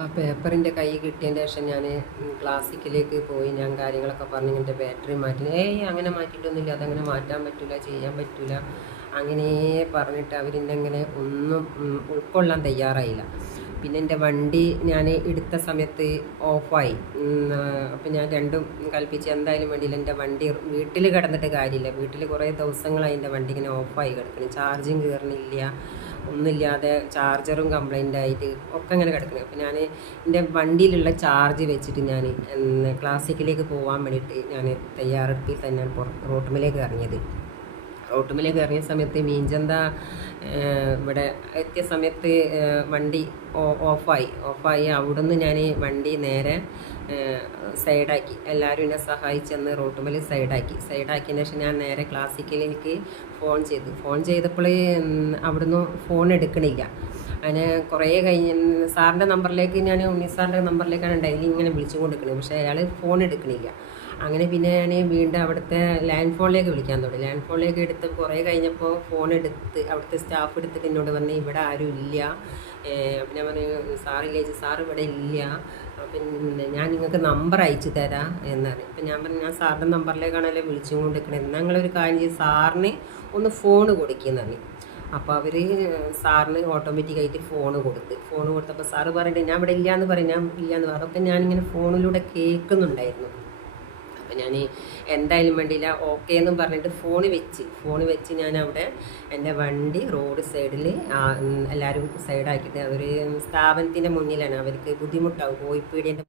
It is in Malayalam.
ആ പേപ്പറിൻ്റെ കൈ കിട്ടിയതിൻ്റെ ശേഷം ഞാൻ ക്ലാസിക്കിലേക്ക് പോയി. ഞാൻ കാര്യങ്ങളൊക്കെ പറഞ്ഞ് എൻ്റെ ബാറ്ററി മാറ്റി. അങ്ങനെ മാറ്റിയിട്ടൊന്നുമില്ല, അതങ്ങനെ മാറ്റാൻ പറ്റില്ല, ചെയ്യാൻ പറ്റില്ല അങ്ങനെ പറഞ്ഞിട്ട് അവരിന്നെങ്ങനെ ഒന്നും ഉൾക്കൊള്ളാൻ തയ്യാറായില്ല. പിന്നെ എൻ്റെ വണ്ടി ഞാൻ എടുത്ത സമയത്ത് ഓഫായി. അപ്പം ഞാൻ രണ്ടും കൽപ്പിച്ച് എന്തായാലും വേണ്ടിയില്ല, എൻ്റെ വണ്ടി വീട്ടിൽ കിടന്നിട്ട് കാര്യമില്ല. വീട്ടിൽ കുറേ ദിവസങ്ങളായി എൻ്റെ വണ്ടി ഇങ്ങനെ ഓഫായി കിടക്കണം, ചാർജിങ് കയറണില്ല, ഒന്നുമില്ലാതെ ചാർജറും കംപ്ലൈൻ്റ് ആയിട്ട് ഒക്കെ അങ്ങനെ കിടക്കുന്നത്. അപ്പോൾ ഞാൻ എൻ്റെ വണ്ടിയിലുള്ള ചാർജ് വെച്ചിട്ട് ഞാൻ ക്ലാസിക്കിലേക്ക് പോകാൻ വേണ്ടിയിട്ട് ഞാൻ തയ്യാറെടുപ്പിൽ തന്നെയാണ് റോട്ടുമ്മലേക്ക് ഇറങ്ങിയത്. റോട്ടുമ്മലേക്ക് ഇറങ്ങിയ സമയത്ത് മീൻചന്ത ഇവിടെ എത്തിയ സമയത്ത് വണ്ടി ഓഫായി. അവിടുന്ന് ഞാൻ വണ്ടി നേരെ സൈഡാക്കി. എല്ലാവരും എന്നെ സഹായിച്ചെന്ന് റോട്ടുമ്മൽ സൈഡാക്കിയതിന് ശേഷം ഞാൻ നേരെ ക്ലാസിക്കലിലേക്ക് ഫോൺ ചെയ്തപ്പോൾ അവിടുന്ന് ഫോൺ എടുക്കണില്ല. അതിന് കുറേ കഴിഞ്ഞ് സാറിൻ്റെ നമ്പറിലേക്ക്, ഞാൻ ഉണ്ണിസാറിൻ്റെ നമ്പറിലേക്കാണ് ഡെയിലി ഇങ്ങനെ വിളിച്ചു കൊണ്ടിരിക്കുന്നത്, പക്ഷേ അയാൾ ഫോൺ എടുക്കണില്ല. അങ്ങനെ പിന്നെ ഞാൻ വീണ്ടും അവിടുത്തെ ലാൻഡ് ഫോണിലേക്ക് വിളിക്കാൻ തുടങ്ങി. ലാൻഡ് ഫോണിലേക്ക് എടുത്ത് കുറേ കഴിഞ്ഞപ്പോൾ ഫോൺ എടുത്ത് അവിടുത്തെ സ്റ്റാഫ് എടുത്തിട്ട് എന്നോട് പറഞ്ഞ് ഇവിടെ ആരും ഇല്ല. അപ്പം ഞാൻ പറഞ്ഞു സാറില്ലേ, സാർ ഇവിടെ ഇല്ല, പിന്നെ ഞാൻ നിങ്ങൾക്ക് നമ്പർ അയച്ചു തരാം എന്നറിയാം. അപ്പം ഞാൻ പറഞ്ഞു ഞാൻ സാറിൻ്റെ നമ്പറിലേക്കാണല്ലോ വിളിച്ചും കൊണ്ടിരിക്കണത്, ഞങ്ങളൊരു കാര്യം ചെയ്ത് സാറിന് ഒന്ന് ഫോൺ കൊടുക്കുന്നതാണ്. അപ്പോൾ അവർ സാറിന് ഓട്ടോമാറ്റിക്കായിട്ട് ഫോൺ കൊടുത്തപ്പോൾ സാറ് പറഞ്ഞിട്ട് ഞാൻ ഇവിടെ ഇല്ലയെന്ന് പറയും, ഞാൻ ഇല്ലയെന്ന്. അതൊക്കെ ഞാനിങ്ങനെ ഫോണിലൂടെ കേൾക്കുന്നുണ്ടായിരുന്നു. അപ്പം ഞാൻ എന്തായാലും വേണ്ടിയില്ല ഓക്കെ എന്നും പറഞ്ഞിട്ട് ഫോൺ വെച്ച് ഞാൻ അവിടെ എൻ്റെ വണ്ടി റോഡ് സൈഡിൽ എല്ലാവരും സൈഡാക്കിയിട്ട്, അവർ സ്ഥാപനത്തിൻ്റെ മുന്നിലാണ്, അവർക്ക് ബുദ്ധിമുട്ടാവും, കോഴിപ്പീടിൻ്റെ